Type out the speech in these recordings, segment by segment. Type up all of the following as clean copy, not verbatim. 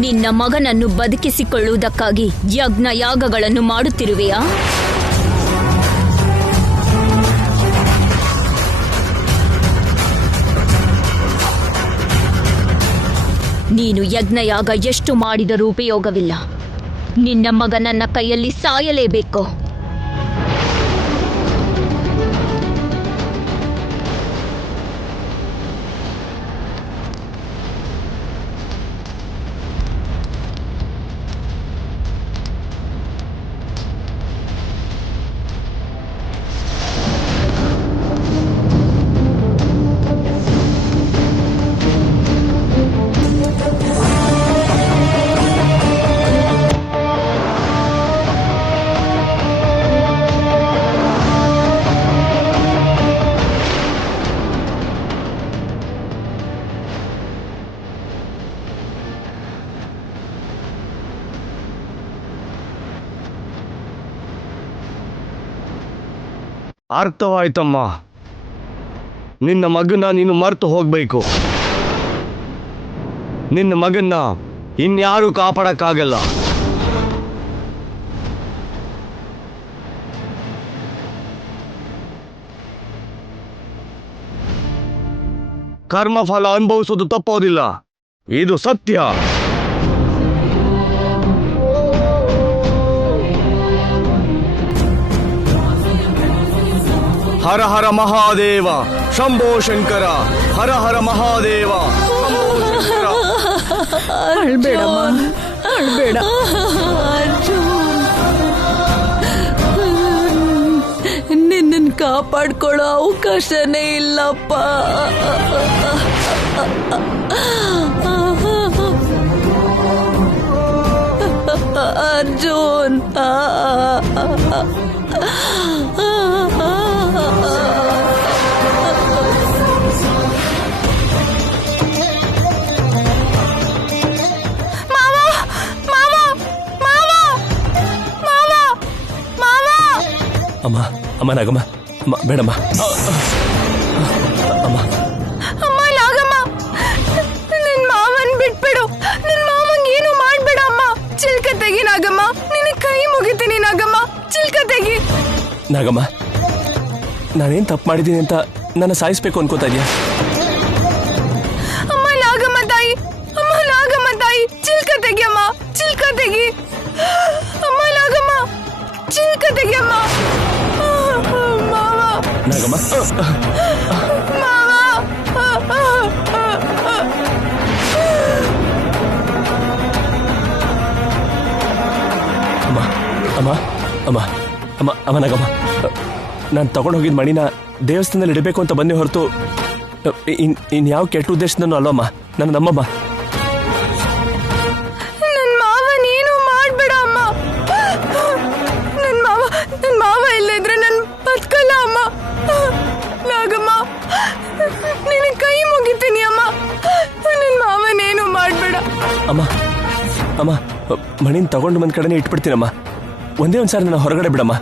ನಿನ್ನ ಮಗನನ್ನು ಬದುಕಿಸಿಕೊಳ್ಳುವುದಕ್ಕಾಗಿ ಯಜ್ಞ ಯಾಗಗಳನ್ನು ಮಾಡುತ್ತಿರುವೆಯಾ? ನೀನು ಯಜ್ಞಯಾಗ ಎಷ್ಟು ಮಾಡಿದರೂ ಉಪಯೋಗವಿಲ್ಲ. ನಿನ್ನ ಮಗ ನನ್ನ ಕೈಯಲ್ಲಿ ಸಾಯಲೇಬೇಕು. ಅರ್ಥವಾಯ್ತಮ್ಮ. ನಿನ್ನ ಮಗನ ನೀನು ಮರೆತು ಹೋಗ್ಬೇಕು. ನಿನ್ನ ಮಗನ್ನ ಇನ್ಯಾರೂ ಕಾಪಾಡಕ್ಕಾಗಲ್ಲ. ಕರ್ಮಫಲ ಅನುಭವಿಸೋದು ತಪ್ಪೋದಿಲ್ಲ, ಇದು ಸತ್ಯ. ಹರ ಹರ ಮಹಾದೇವ ಶಂಭೋ ಶಂಕರ, ಹರ ಹರ ಮಹಾದೇವ ಅಳ್ಬೇಡಮ್ಮ, ಅಳ್ಬೇಡ. ನಿನ್ನನ್ನು ಕಾಪಾಡ್ಕೊಳ್ಳೋ ಅವಕಾಶನೇ ಇಲ್ಲಪ್ಪ. ಅರ್ಜುನ್, ಅಮ್ಮ ಅಮ್ಮ ನಾಗಮ್ಮ, ಅಮ್ಮ ಬೇಡಮ್ಮ. ಅಮ್ಮ ಅಮ್ಮ ನಾಗಮ್ಮ, ನಿನ್ ಮಾವನ್ ಬಿಟ್ಬಿಡು. ನಿನ್ ಮಾವಂಗ್ ಏನು ಮಾಡ್ಬೇಡ ಅಮ್ಮ. ಚಿಲ್ಕ ತೆಗಿ ನಾಗಮ್ಮ, ನಿನ್ನ ಕೈ ಮುಗಿತೀನಿ ನಾಗಮ್ಮ. ಚಿಲ್ಕ ತೆಗಿ. ನಾಗಮ್ಮ, ನಾನೇನ್ ತಪ್ಪು ಮಾಡಿದ್ದೀನಿ ಅಂತ ನನ್ನ ಸಾಯಿಸ್ಬೇಕು ಅನ್ಕೋತಾ ಇದೆಯಾ? ಅಮ್ಮ ನಾಗಮ್ಮ ತಾಯಿ, ಅಮ್ಮ ನಾಗಮ್ಮ ತಾಯಿ, ಚಿಲ್ಕ ತೆಗಿಯಮ್ಮ, ಚಿಲ್ಕ ತೆಗಿ. ಅಮ್ಮ ನಾಗಮ್ಮ, ಚಿಲ್ಕ ತೆಗಿಯಮ್ಮ. ನಾಗಮ್ಮ, ಅಮ್ಮ ಅಮ್ಮ ಅಮ್ಮ ಅಮ್ಮ ನಾಗಮ್ಮ, ನಾನು ತಗೊಂಡೋಗಿದ್ದ ಮಣಿನ ದೇವಸ್ಥಾನದಲ್ಲಿ ಇಡಬೇಕು ಅಂತ ಬಂದೇ ಹೊರತು ಇನ್ಯಾವ ಕೆಟ್ಟ ಉದ್ದೇಶನೂ ಅಲ್ಲಮ್ಮ. ನನ್ನ ನಮ್ಮಮ್ಮ. ನನ್ ಮಾವ ನೀನು ಮಾಡ್ಬೇಡ ಅಮ್ಮ. ನನ್ ಮಾವ ಇಲ್ಲದ್ರೆ ನನ್ ಬದುಕಲ್ಲ ಅಮ್ಮ. ನಾಗಮ್ಮ, ನಿನ್ನ ಕೈ ಮುಗಿತೀನಿ ಅಮ್ಮ. ನನ್ ಮಾವನೇನು ಮಾಡ್ಬೇಡ ಅಮ್ಮ. ಅಮ್ಮ ಮಣಿನ ತಗೊಂಡು ಬಂದ್ ಕಡೆನೇ ಇಟ್ಬಿಡ್ತೀನಮ್ಮ. ಒಂದೇ ಒಂದ್ಸಾರಿ ನನ್ನ ಹೊರಗಡೆ ಬಿಡಮ್ಮ.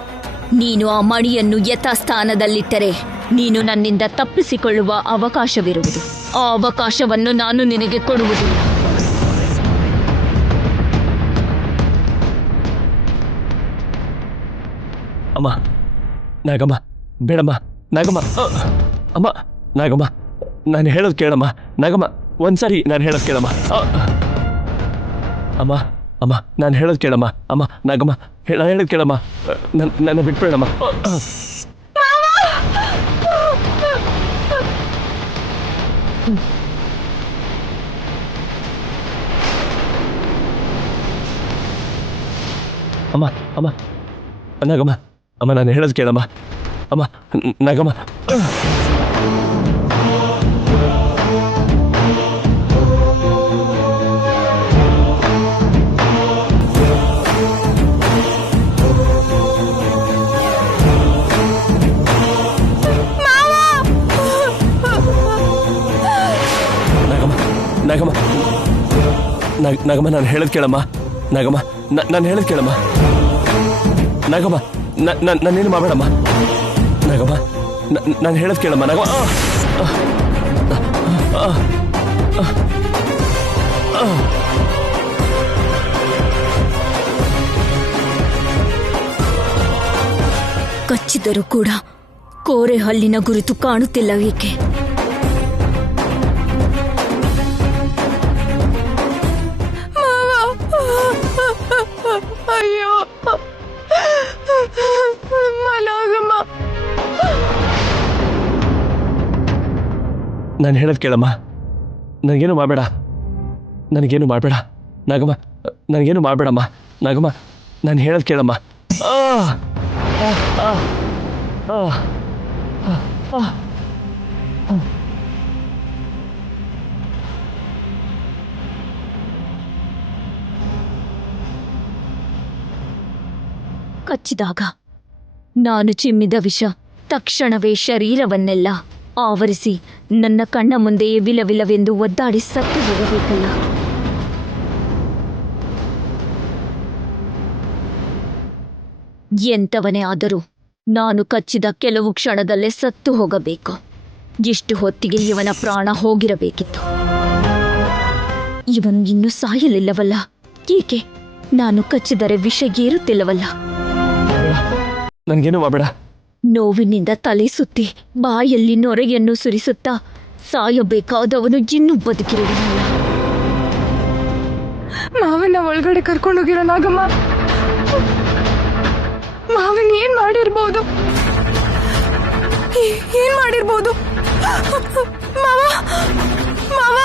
ನೀನು ಆ ಮಣಿಯನ್ನು ಯಥಾಸ್ಥಾನದಲ್ಲಿಟ್ಟರೆ ನೀನು ನನ್ನಿಂದ ತಪ್ಪಿಸಿಕೊಳ್ಳುವ ಅವಕಾಶವಿರುವುದು. ಆ ಅವಕಾಶವನ್ನು ನಾನು ನಿನಗೆ ಕೊಡುವುದಿಲ್ಲ. ಅಮ್ಮ ನಾಗಮ್ಮ, ಬೇಡಮ್ಮ ನಾಗಮ್ಮ. ಅಮ್ಮ ನಾಗಮ್ಮ, ನಾನು ಹೇಳೋದು ಕೇಳಮ್ಮ. ನಾಗಮ್ಮ, ಒಂದ್ಸಾರಿ ನಾನು ಹೇಳೋದು ಕೇಳಮ್ಮ. ಅಮ್ಮ ಅಮ್ಮ, ನಾನು ಹೇಳೋದು ಕೇಳಮ್ಮ. ಅಮ್ಮ ನಾಗಮ್ಮ, ನಾನು ಹೇಳೋದು ಕೇಳಮ್ಮ. ನನ್ನ ಬಿಟ್ಬೇಡಮ್ಮ. ಅಮ್ಮ ಅಮ್ಮ ನಾಗಮ್ಮ, ಅಮ್ಮ ನಾನು ಹೇಳೋದು ಕೇಳಮ್ಮ. ಅಮ್ಮ ನಾಗಮ್ಮ. ನಾಗಮ್ಮ ನಾಗಮ್ಮ, ನಾನು ಹೇಳೋದು ಕೇಳಮ್ಮ. ನಾಗಮ್ಮ, ನಾನು ಹೇಳೋದು ಕೇಳಮ್ಮ. ನಾಗಮ್ಮ, ನಾನೇನು ಮಾಡಬೇಡಮ್ಮ. ನಾಗಮ್ಮ, ನಾನು ಹೇಳೋದು ಕೇಳಮ್ಮ. ನಾಗಮ್ಮ, ಕಚ್ಚಿದರೂ ಕೂಡ ಕೋರೆ ಹಲ್ಲಿನ ಗುರುತು ಕಾಣುತ್ತಿಲ್ಲ ಏಕೆ? ಅಯ್ಯೋ ನಾಗಮ್ಮ, ನಾನು ಹೇಳೋದು ಕೇಳಮ್ಮ. ನನಗೇನು ಮಾಡಬೇಡ, ನನಗೇನು ಮಾಡಬೇಡ ನಾಗಮ್ಮ, ನನಗೇನು ಮಾಡಬೇಡಮ್ಮ ನಾಗಮ್ಮ, ನಾನು ಹೇಳೋದು ಕೇಳಮ್ಮ. ಕಚ್ಚಿದಾಗ ನಾನು ಚಿಮ್ಮಿದ ವಿಷ ತಕ್ಷಣವೇ ಶರೀರವನ್ನೆಲ್ಲ ಆವರಿಸಿ ನನ್ನ ಕಣ್ಣ ಮುಂದೆಯೇ ವಿಲವಿಲವೆಂದು ಒದ್ದಾಡಿ ಸತ್ತು ಹೋಗಬೇಕಲ್ಲ. ಎಂಥವನೇ ಆದರೂ ನಾನು ಕಚ್ಚಿದ ಕೆಲವು ಕ್ಷಣದಲ್ಲೇ ಸತ್ತು ಹೋಗಬೇಕು. ಇಷ್ಟು ಹೊತ್ತಿಗೆ ಇವನ ಪ್ರಾಣ ಹೋಗಿರಬೇಕಿತ್ತು. ಇವನು ಇನ್ನೂ ಸಾಯಲಿಲ್ಲವಲ್ಲ? ಏಕೆ ನಾನು ಕಚ್ಚಿದರೆ ವಿಷ ಏರುತ್ತಿಲ್ಲವಲ್ಲ? ನನಗೇನು ಮಾಡಬೇಡ. ನೋವಿನಿಂದ ತಲೆ ಸುತ್ತಿ ಬಾಯಲ್ಲಿ ನೊರೆಯನ್ನು ಸುರಿಸುತ್ತಾ ಸಾಯಬೇಕಾದವನು ಇನ್ನೂ ಬದುಕಿರುವನಲ್ಲ. ಮಾವನ್ನ ಒಳಗಡೆ ಕರ್ಕೊಂಡೋಗಿರೋ ನಾಗಮ್ಮ. ಮಾವನ್ ಏನ್ ಮಾಡಿರ್ಬೋದು? ಏನ್ ಮಾಡಿರ್ಬೋದು? ಮಾವ, ಮಾವ,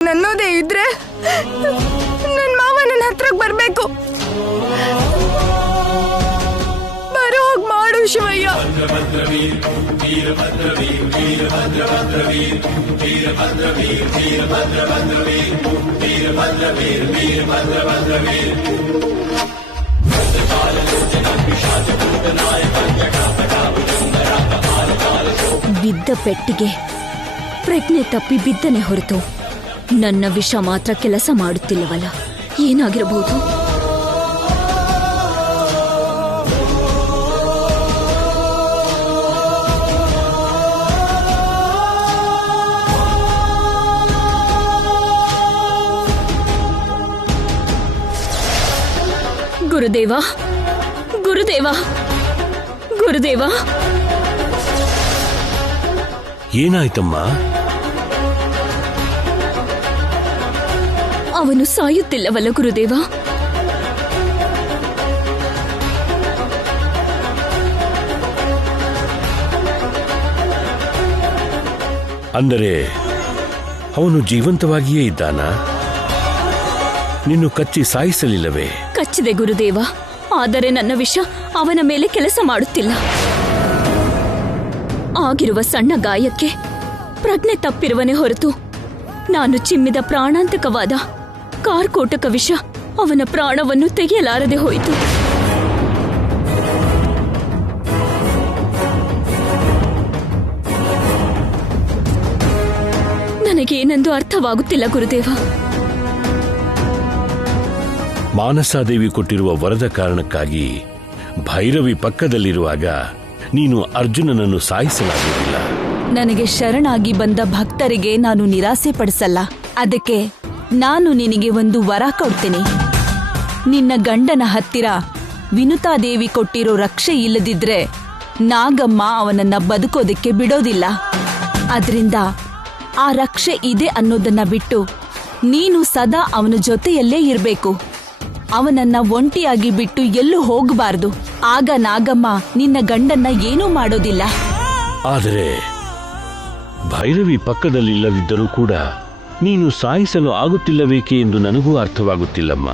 ನನ್ನೋದೇ ಇದ್ರೆ ನನ್ನ ಮಾವ ನನ್ನ ಹತ್ರಕ್ಕೆ ಬರ್ಬೇಕು. ಬರೋ ಹೋಗ್ ಮಾಡು ಶಿವಯ್ಯ. ಬಿದ್ದ ಪೆಟ್ಟಿಗೆ ಪ್ರಜ್ಞೆ ತಪ್ಪಿ ಬಿದ್ದನೆ ಹೊರತು ನನ್ನ ವಿಷ ಮಾತ್ರ ಕೆಲಸ ಮಾಡುತ್ತಿಲ್ಲವಲ್ಲ. ಏನಾಗಿರಬಹುದು? ಗುರುದೇವ, ಗುರುದೇವ, ಗುರುದೇವ. ಏನಾಯ್ತಮ್ಮ? ಅವನು ಸಾಯುತ್ತಿಲ್ಲವಲ್ಲ ಗುರುದೇವ? ಅಂದರೆ ಅವನು ಜೀವಂತವಾಗಿಯೇ ಇದ್ದಾನಾ? ನಿನ್ನು ಕಚ್ಚಿ ಸಾಯಿಸಲಿಲ್ಲವೇ? ಕಚ್ಚಿದೆ ಗುರುದೇವ, ಆದರೆ ನನ್ನ ವಿಷ ಅವನ ಮೇಲೆ ಕೆಲಸ ಮಾಡುತ್ತಿಲ್ಲ. ಆಗಿರುವ ಸಣ್ಣ ಗಾಯಕ್ಕೆ ಪ್ರಜ್ಞೆ ತಪ್ಪಿರುವನೇ ಹೊರತು ನಾನು ಚಿಮ್ಮಿದ ಪ್ರಾಣಾಂತಕವಾದ ಕಾರ್ಕೋಟಕ ವಿಷ ಅವನ ಪ್ರಾಣವನ್ನು ತೆಗೆಯಲಾರದೆ ಹೋಯಿತು. ನನಗೇನೆಂದು ಅರ್ಥವಾಗುತ್ತಿಲ್ಲ ಗುರುದೇವ. ಮಾನಸಾದೇವಿ ಕೊಟ್ಟಿರುವ ವರದ ಕಾರಣಕ್ಕಾಗಿ ಭೈರವಿ ಪಕ್ಕದಲ್ಲಿರುವಾಗ ನೀನು ಅರ್ಜುನನನ್ನು ಸಾಯಿಸಲಾಗುವುದಿಲ್ಲ. ನನಗೆ ಶರಣಾಗಿ ಬಂದ ಭಕ್ತರಿಗೆ ನಾನು ನಿರಾಸೆ ಪಡಿಸಲ್ಲ. ಅದಕ್ಕೆ ನಾನು ನಿನಗೆ ಒಂದು ವರ ಕೊಡ್ತೀನಿ. ನಿನ್ನ ಗಂಡನ ಹತ್ತಿರ ವಿನುತಾದೇವಿ ಕೊಟ್ಟಿರೋ ರಕ್ಷೆ ಇಲ್ಲದಿದ್ರೆ ನಾಗಮ್ಮ ಅವನನ್ನ ಬದುಕೋದಕ್ಕೆ ಬಿಡೋದಿಲ್ಲ. ಅದರಿಂದ ಆ ರಕ್ಷೆ ಇದೆ ಅನ್ನೋದನ್ನ ಬಿಟ್ಟು ನೀನು ಸದಾ ಅವನ ಜೊತೆಯಲ್ಲೇ ಇರಬೇಕು. ಅವನನ್ನ ಒಂಟಿಯಾಗಿ ಬಿಟ್ಟು ಎಲ್ಲೂ ಹೋಗಬಾರ್ದು. ಆಗ ನಾಗಮ್ಮ ನಿನ್ನ ಗಂಡನ್ನ ಏನೂ ಮಾಡೋದಿಲ್ಲ. ಆದರೆ ಭೈರವಿ ಪಕ್ಕದಲ್ಲಿಲ್ಲದಿದ್ದರೂ ಕೂಡ ನೀನು ಸಾಯಿಸಲು ಆಗುತ್ತಿಲ್ಲಬೇಕೆ ಎಂದು ನನಗೂ ಅರ್ಥವಾಗುತ್ತಿಲ್ಲಮ್ಮ.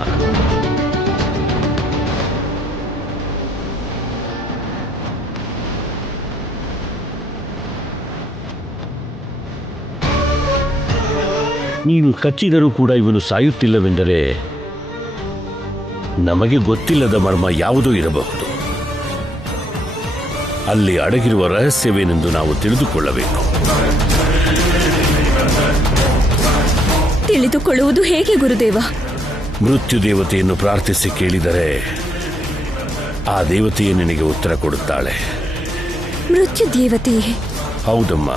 ನೀನು ಕಚ್ಚಿದರೂ ಕೂಡ ಇವನು ಸಾಯುತ್ತಿಲ್ಲವೆಂದರೆ ನಮಗೆ ಗೊತ್ತಿಲ್ಲದ ಮರ್ಮ ಯಾವುದೂ ಇರಬಹುದು. ಅಲ್ಲಿ ಅಡಗಿರುವ ರಹಸ್ಯವೇನೆಂದು ನಾವು ತಿಳಿದುಕೊಳ್ಳಬೇಕು. ತಿಳಿದುಕೊಳ್ಳುವುದು ಹೇಗೆ ಗುರುದೇವ? ಮೃತ್ಯು ದೇವತೆಯನ್ನು ಪ್ರಾರ್ಥಿಸಿ ಕೇಳಿದರೆ ಆ ದೇವತೆಯೇ ನಿನಗೆ ಉತ್ತರ ಕೊಡುತ್ತಾಳೆ. ಮೃತ್ಯು ದೇವತೆಯೇ? ಹೌದಮ್ಮ.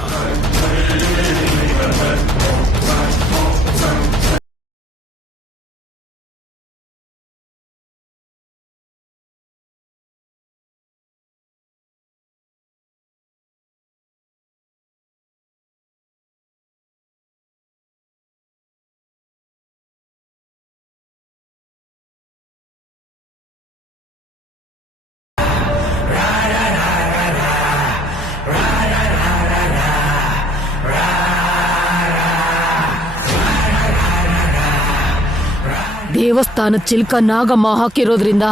ದೇವಸ್ಥಾನದ ಚಿಲ್ಕ ನಾಗಮ್ಮ ಹಾಕಿರೋದ್ರಿಂದ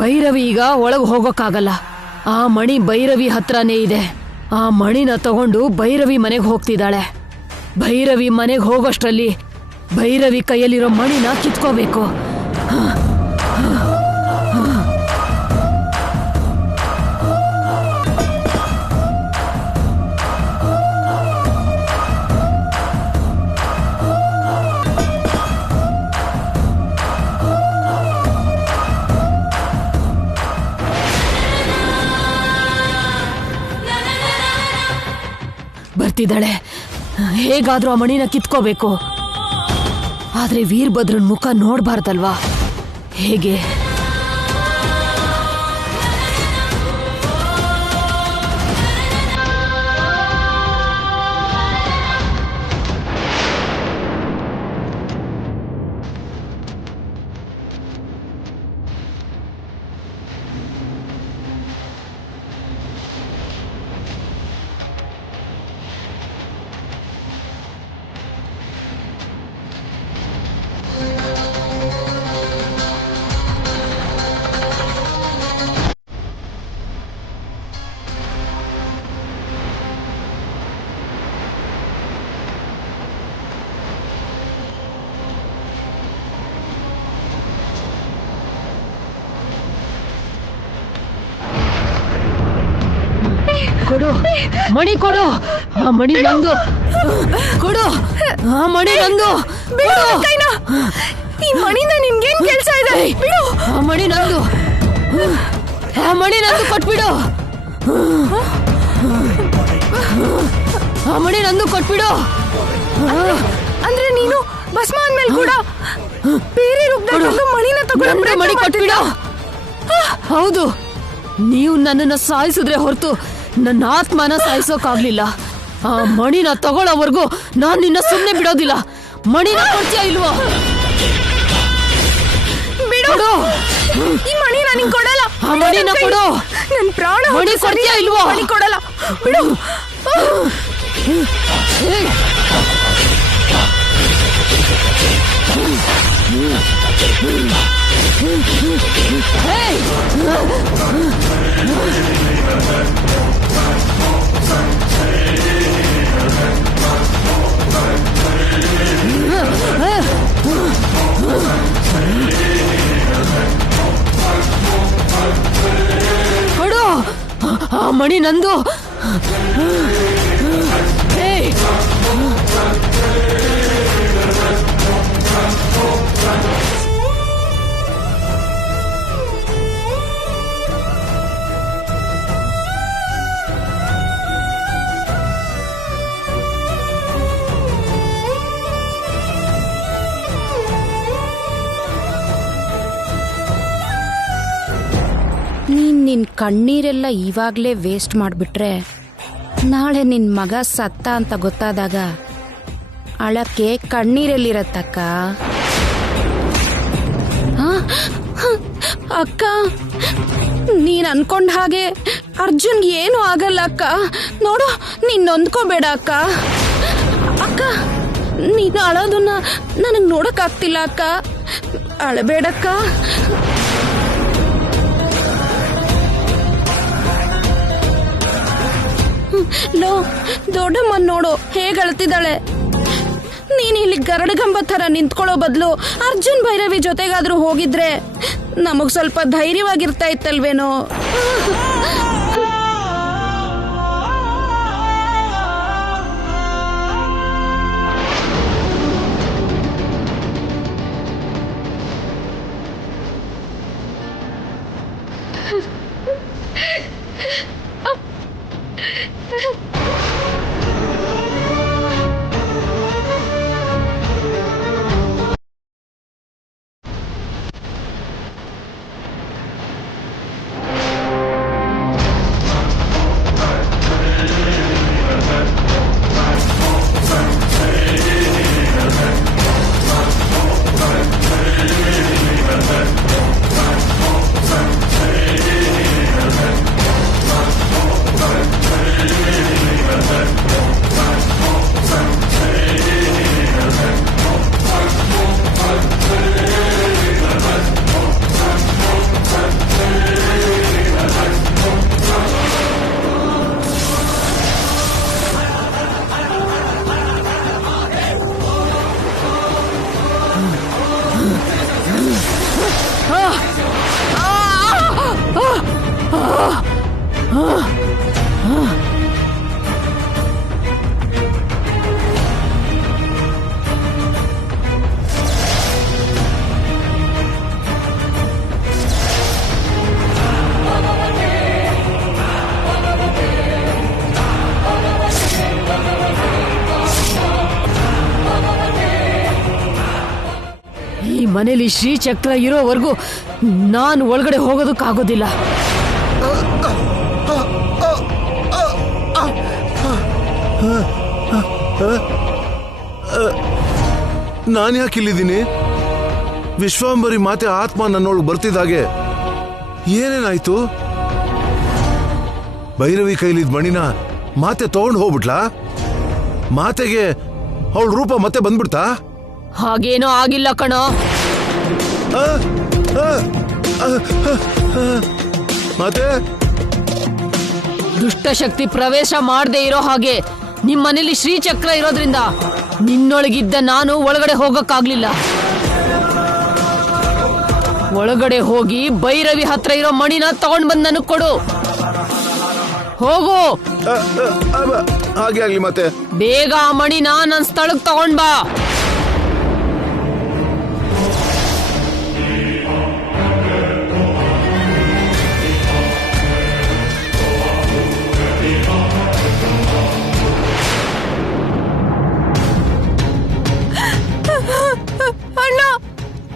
ಭೈರವಿ ಈಗ ಒಳಗೆ ಹೋಗೋಕ್ಕಾಗಲ್ಲ. ಆ ಮಣಿ ಭೈರವಿ ಹತ್ರನೇ ಇದೆ. ಆ ಮಣಿನ ತಗೊಂಡು ಭೈರವಿ ಮನೆಗೆ ಹೋಗ್ತಿದ್ದಾಳೆ. ಭೈರವಿ ಮನೆಗೆ ಹೋಗೋಷ್ಟರಲ್ಲಿ ಭೈರವಿ ಕೈಯಲ್ಲಿರೋ ಮಣಿನ ಕಿತ್ಕೋಬೇಕು. ಬರ್ತಿದ್ದಾಳೆ. ಹೇಗಾದ್ರೂ ಆ ಮಣಿನ ಕಿತ್ಕೋಬೇಕು. ಆದ್ರೆ ವೀರಭದ್ರನ್ ಮುಖ ನೋಡ್ಬಾರ್ದಲ್ವಾ? ಹೇಗೆ? ಕೊಡು ಮಣಿ, ಕೊಡು ಆ ಮಣಿ ನಂದು. ಕೊಡು ಆ ಮಣಿ ನಂದು. ಈ ಮಣಿನ ನಿನ್ಗೇನ್ ಕೆಲ್ಸ ಇದೆ? ಬಿಡು. ಆ ಮಣಿ ನಂದು. ಆ ಮಣಿ ನಂದು ಕೊಟ್ಬಿಡು. ಆ ಮಣಿ ನಂದು ಕೊಟ್ಬಿಡು. ಅಂದ್ರೆ ನೀನು ಭಸ್ಮ ಅಂದ್ಮೇಲೆ ಕೂಡ ಬೇರೆ ರೂಪದಲ್ಲಿ ಮಣಿನ ತಗೊಂಡು ಮಣಿ ಕೊಟ್ಬಿಡು. ಹೌದು, ನೀವು ನನ್ನನ್ನು ಸಾಯಿಸಿದ್ರೆ ಹೊರತು ನನ್ನ ಆತ್ಮನ ಸಾಯಿಸೋಕಾಗ್ಲಿಲ್ಲ. ಆ ಮಣಿನ ತಗೊಳ್ಳೋವರೆಗೂ ನಾನು ನಿನ್ನ ಸುಮ್ಮನೆ ಬಿಡೋದಿಲ್ಲ. ಮಣಿನ ಕೊಡ್ತೀಯಾ ಇಲ್ವೋ? ಬಿಡು. ಈ ಮಣಿ ನನಗೆ ಕೊಡಲ್ಲ. ಆ ಮಣಿನ ಕೊಡು. ನನ್ನ ಪ್ರಾಣ ಮಣಿ ಕೊಡ್ತೀಯಾ ಇಲ್ವೋ? ಮಣಿ ಕೊಡಲ್ಲ. ಬಿಡು. ಮಣಿ ನಂದು. ಏಯ್! ನಿನ್ ಕಣ್ಣೀರೆಲ್ಲ ಇವಾಗ್ಲೇ ವೇಸ್ಟ್ ಮಾಡ್ಬಿಟ್ರೆ ನಾಳೆ ನಿನ್ ಮಗ ಸತ್ತ ಅಂತ ಗೊತ್ತಾದಾಗ ಅಳಕ್ಕೆ ಕಣ್ಣೀರೆಲ್ಲಿರತ್ತಕ್ಕ. ಅಕ್ಕ, ನೀನ್ ಅನ್ಕೊಂಡ ಹಾಗೆ ಅರ್ಜುನ್ಗೆ ಏನು ಆಗಲ್ಲ ಅಕ್ಕ. ನೋಡು, ನೀನ್ ನೊಂದ್ಕೋಬೇಡ ಅಕ್ಕ. ಅಕ್ಕ, ನೀನು ಅಳೋದನ್ನ ನನಗ್ ನೋಡಕ್ ಆಗ್ತಿಲ್ಲ ಅಕ್ಕ. ಅಳಬೇಡಕ್ಕ. ಲೋ, ದೊಡ್ಡಮ್ಮನ್ ನೋಡು ಹೇಗ್ ಅಳ್ತಿದ್ದಾಳೆ. ನೀನ್ ಇಲ್ಲಿ ಗರಡಗಂಬ ತರ ನಿಂತ್ಕೊಳ್ಳೋ ಬದಲು ಅರ್ಜುನ್ ಭೈರವಿ ಜೊತೆಗಾದ್ರೂ ಹೋಗಿದ್ರೆ ನಮಗ್ ಸ್ವಲ್ಪ ಧೈರ್ಯವಾಗಿರ್ತಾ ಇತ್ತಲ್ವೇನೋ. ಈ ಮನೇಲಿ ಶ್ರೀಚಕ್ರ ಇರೋವರೆಗೂ ನಾನು ಒಳಗಡೆ ಹೋಗೋದಕ್ಕಾಗೋದಿಲ್ಲ. ನಾನು ಯಾಕೆ ಇಲ್ಲಿದ್ದೀನಿ? ವಿಶ್ವಾಂಬರಿ ಮಾತೆ ಆತ್ಮ ನನ್ನೊಳಗೆ ಬರ್ತಿದ್ದಾಗೆ ಏನೇನಾಯ್ತು? ಭೈರವಿ ಕೈಲಿದ್ ಮಣಿನ ಮಾತೆ ತಗೊಂಡು ಹೋಗ್ಬಿಟ್ಲಾ? ಮಾತೆಗೆ ಅವಳ ರೂಪ ಮತ್ತೆ ಬಂದ್ಬಿಡ್ತಾ? ಹಾಗೇನೋ ಆಗಿಲ್ಲ ಕಣೋ. ಮಾತೆ, ದುಷ್ಟಶಕ್ತಿ ಪ್ರವೇಶ ಮಾಡದೆ ಇರೋ ಹಾಗೆ ನಿಮ್ಮನೇಲಿ ಶ್ರೀಚಕ್ರ ಇರೋದ್ರಿಂದ ನಿನ್ನೊಳಗಿದ್ದ ನಾನು ಒಳಗಡೆ ಹೋಗಕ್ಕಾಗ್ಲಿಲ್ಲ. ಒಳಗಡೆ ಹೋಗಿ ಭೈರವಿ ಹತ್ರ ಇರೋ ಮಣಿನ ತಗೊಂಡ್ ಬಂದ್ ನನಗ್ ಕೊಡು. ಹೋಗು. ಹಾಗೆ ಆಗ್ಲಿ. ಮತ್ತೆ ಬೇಗ ಆ ಮಣಿನ ನನ್ ಸ್ಥಳಕ್ ತಗೊಂಡ್ ಬಾ.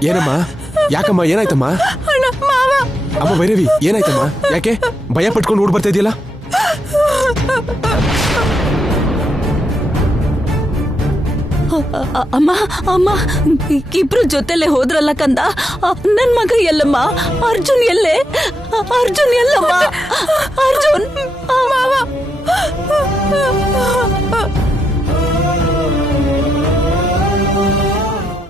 ಏನಮ್ಮ? ಯಾಕಮ್ಮ? ಏನಾಯ್ತಮ್ಮ? ಅಮ್ಮ ಭೈರವಿ, ಏನಾಯ್ತಮ್ಮ? ಯಾಕೆ ಭಯ ಪಟ್ಕೊಂಡು ಓಡ್ ಬರ್ತಾ ಇದೆಯಲ್ಲ? ಅಮ್ಮ ಅಮ್ಮ, ಇಬ್ರು ಜೊತೆಲೆ ಹೋದ್ರಲ್ಲ ಕಂದ. ನನ್ ಮಗ ಎಲ್ಲಮ್ಮ? ಅರ್ಜುನ್ ಎಲ್ಲೇ? ಅರ್ಜುನ್ ಎಲ್ಲಮ್ಮ? ಅರ್ಜುನ್